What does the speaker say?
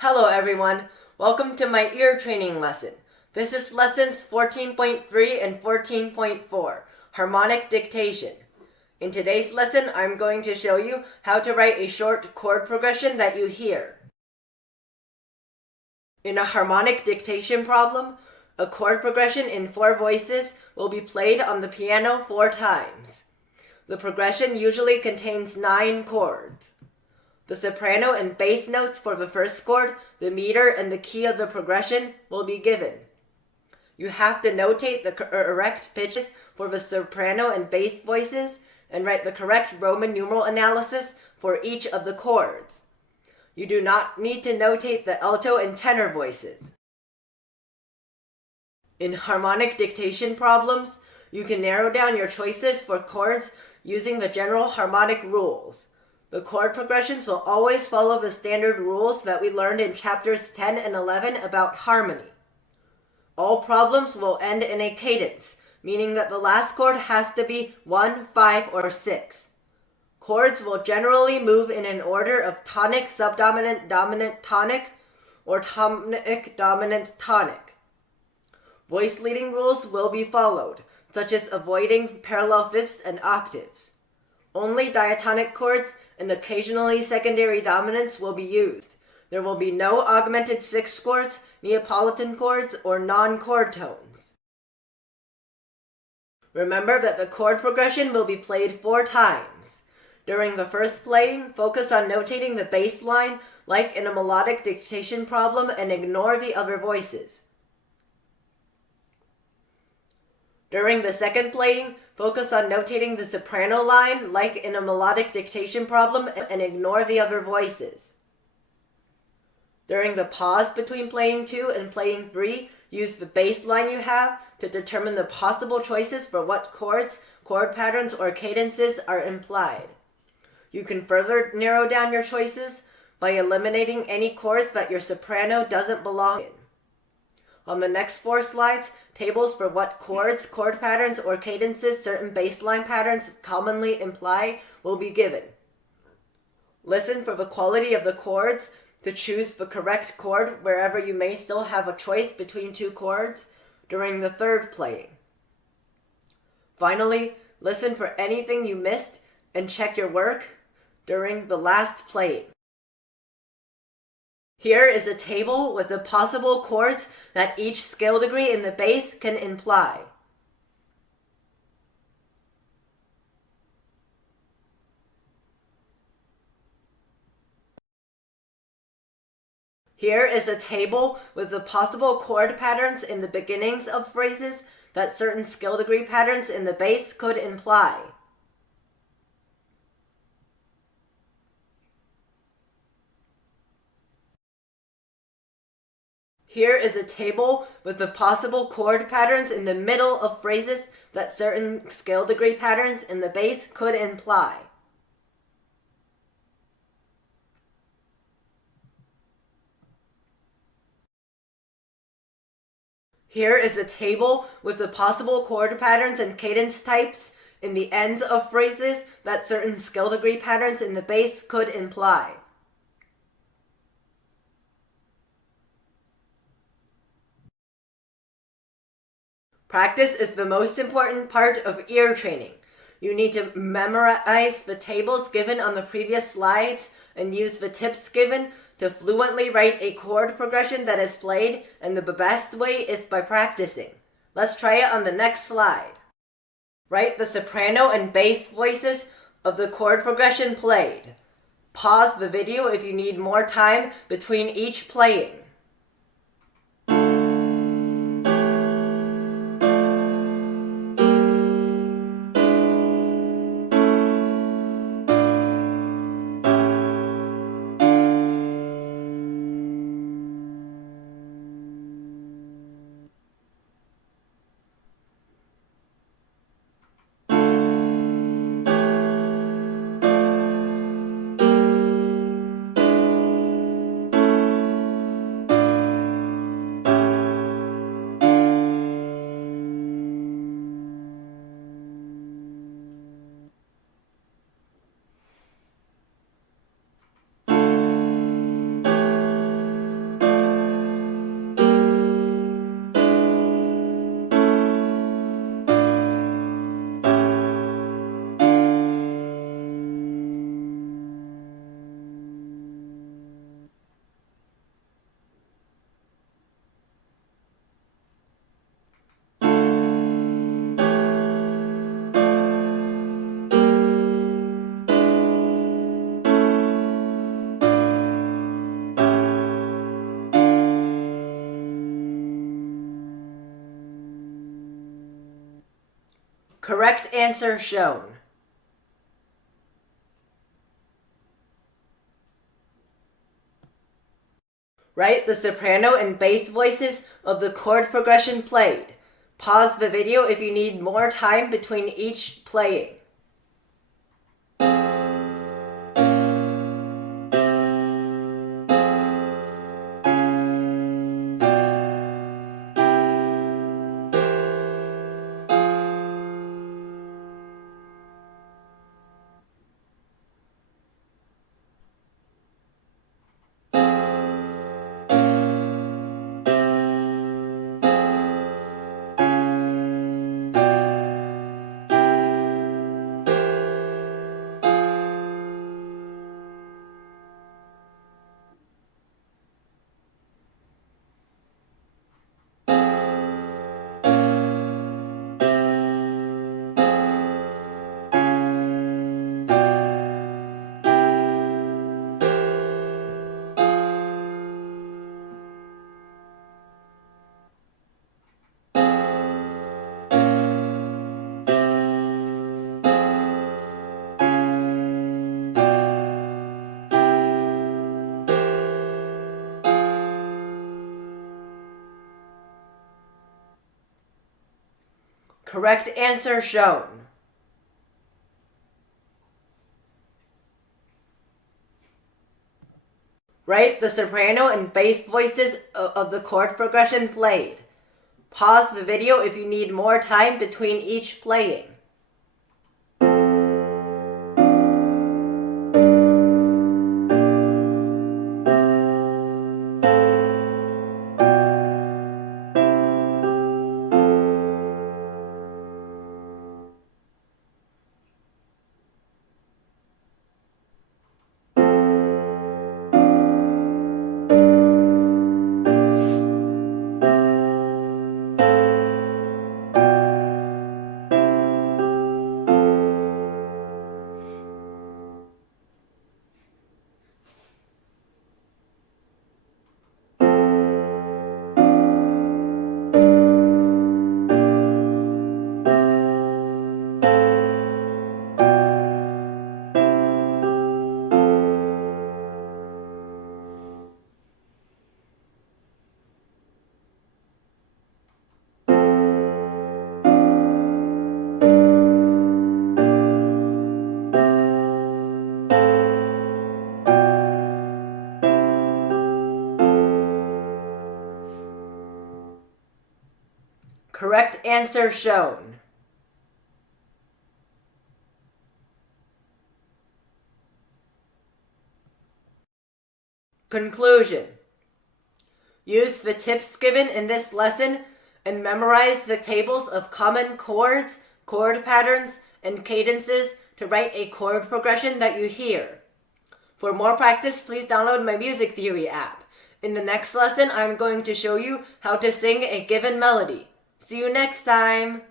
Hello everyone, welcome to my ear training lesson. This is lessons 14.3 and 14.4, Harmonic Dictation. In today's lesson, I'm going to show you how to write a short chord progression that you hear. In a harmonic dictation problem, a chord progression in 4 voices will be played on the piano 4 times. The progression usually contains 9 chords. The soprano and bass notes for the first chord, the meter, and the key of the progression will be given. You have to notate the correct pitches for the soprano and bass voices and write the correct Roman numeral analysis for each of the chords. You do not need to notate the alto and tenor voices. In harmonic dictation problems, you can narrow down your choices for chords using the general harmonic rules. The chord progressions will always follow the standard rules that we learned in chapters 10 and 11 about harmony. All problems will end in a cadence, meaning that the last chord has to be 1, 5, or 6. Chords will generally move in an order of tonic, subdominant, dominant, tonic, or tonic, dominant, tonic. Voice leading rules will be followed, such as avoiding parallel fifths and octaves. Only diatonic chords and occasionally secondary dominants will be used. There will be no augmented sixth chords, Neapolitan chords, or non-chord tones. Remember that the chord progression will be played 4 times. During the first playing, focus on notating the bass line like in a melodic dictation problem and ignore the other voices. During the second playing, focus on notating the soprano line like in a melodic dictation problem and ignore the other voices. During the pause between playing 2 and playing 3, use the bass line you have to determine the possible choices for what chords, chord patterns, or cadences are implied. You can further narrow down your choices by eliminating any chords that your soprano doesn't belong in. On the next 4 slides, tables for what chords, chord patterns, or cadences certain bass line patterns commonly imply will be given. Listen for the quality of the chords to choose the correct chord wherever you may still have a choice between 2 chords during the third playing. Finally, listen for anything you missed and check your work during the last playing. Here is a table with the possible chords that each scale degree in the bass can imply. Here is a table with the possible chord patterns in the beginnings of phrases that certain scale degree patterns in the bass could imply. Here is a table with the possible chord patterns in the middle of phrases that certain scale degree patterns in the bass could imply. Here is a table with the possible chord patterns and cadence types in the ends of phrases that certain scale degree patterns in the bass could imply. Practice is the most important part of ear training. You need to memorize the tables given on the previous slides and use the tips given to fluently write a chord progression that is played, and the best way is by practicing. Let's try it on the next slide. Write the soprano and bass voices of the chord progression played. Pause the video if you need more time between each playing. Correct answer shown. Write the soprano and bass voices of the chord progression played. Pause the video if you need more time between each playing. Correct answer shown. Write the soprano and bass voices of the chord progression played. Pause the video if you need more time between each playing. Correct answer shown. Conclusion. Use the tips given in this lesson and memorize the tables of common chords, chord patterns, and cadences to write a chord progression that you hear. For more practice, please download my music theory app. In the next lesson, I'm going to show you how to sing a given melody. See you next time!